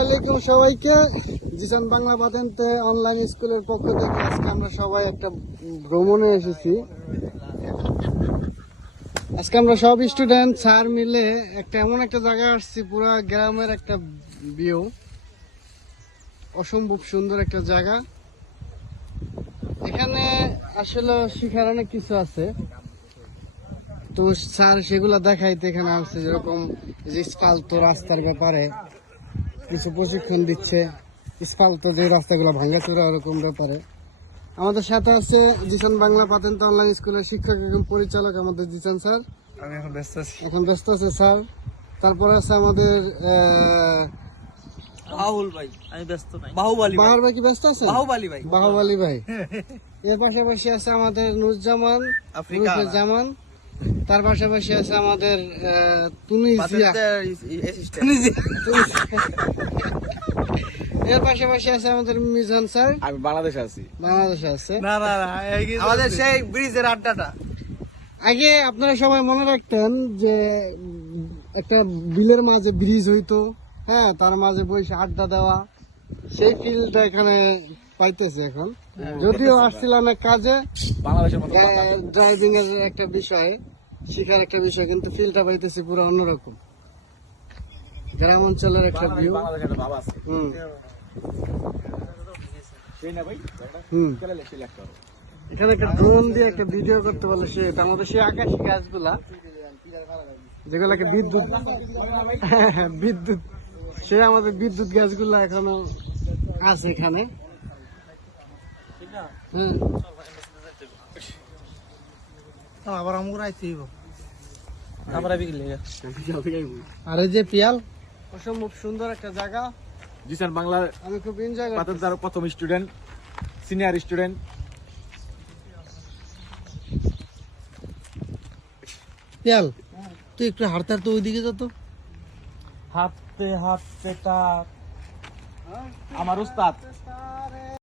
আলাইকুম সবাইকে। জিসান বাংলা পাতেন্তে অনলাইন স্কুলের পক্ষ থেকে আজকে আমরা সবাই একটা ভ্রমণে এসেছি। আজকে আমরা সব স্টুডেন্ট স্যার মিলে একটা এমন একটা জায়গায় আসছি, পুরো গ্রামের একটা ভিউ অসম্ভব সুন্দর একটা জায়গা। এখানে আসলে শিখার অনেক কিছু আছে। তো স্যার সেগুলো দেখাইতে এখানে আসছে, যেরকম রাস্তার ব্যাপারে। কিছু প্রশিক্ষণ দিচ্ছে। স্পাল্ট যে রাস্তাগুলো ভাঙ্গাচোরা ওরকম ব্যাপারে। আমাদের সাথে আছে জিসান বাংলা পাতেন্ট অনলাইন স্কুলের শিক্ষক এবং পরিচালক আমাদের জিসান স্যার। আমি এখন ব্যস্ত আছি। এখন ব্যস্ত আছে স্যার। তারপরে আছে আমাদের আহ, ভাই আমি ব্যস্ত নাই। বাহুবালি বাহার ভাই। কি ব্যস্ত আছে বাহুবালি ভাই। বাহুবলী ভাই। এর পাশাপাশি আছে আমাদের নুরজামান আফ্রিকা জামান তার পাশাপাশি আছে আমাদের তুনিজিয়া। এর পাশাপাশি আছে আমাদের মিজান স্যার। আমি বাংলাদেশে আছি। বাংলাদেশে আছে। না আমাদের সেই ব্রিজের আড্ডাটা। আগে আপনারা সবাই মনে রাখতেন যে একটা বিলের মাঝে ব্রিজ হইতো হ্যাঁ তার মাঝে বসে আড্ডা দেওয়া সেই ফিলটা এখানে পাইতেছে এখন। যদিও আসছিলাম অনেক কাজে বাংলাদেশের ড্রাইভিং এর একটা বিষয়। শিখার একটা বিষয় কিন্তু ফিলটা পাইতেছি পুরো অন্যরকম। গ্রাম অঞ্চলের একটা ভিউ হুম। এখানে একটা ড্রোন দিয়ে একটা ভিডিও করতে পারলে সে মধ্যে সেই আকাশি গাছগুলা যেগুলোকে বিদ্যুৎ হ্যাঁ, বিদ্যুৎ। সে আমাদের বিদ্যুৎ গাছগুলা এখনও আছে এখানে। হ্যাঁ আবার আমগুলো আইতে হইব। আমরা বিকেলে আর এই যে পিয়াল অসম্ভব সুন্দর একটা জায়গা। জিসান বাংলার আমি খুব এনজয় করি পাতেন তার প্রথম স্টুডেন্ট সিনিয়র স্টুডেন্ট পিয়াল তুই একটু হাঁটতে হাঁটতে ওইদিকে যত হাঁটতে হাঁটতে তার। আমার উস্তাদ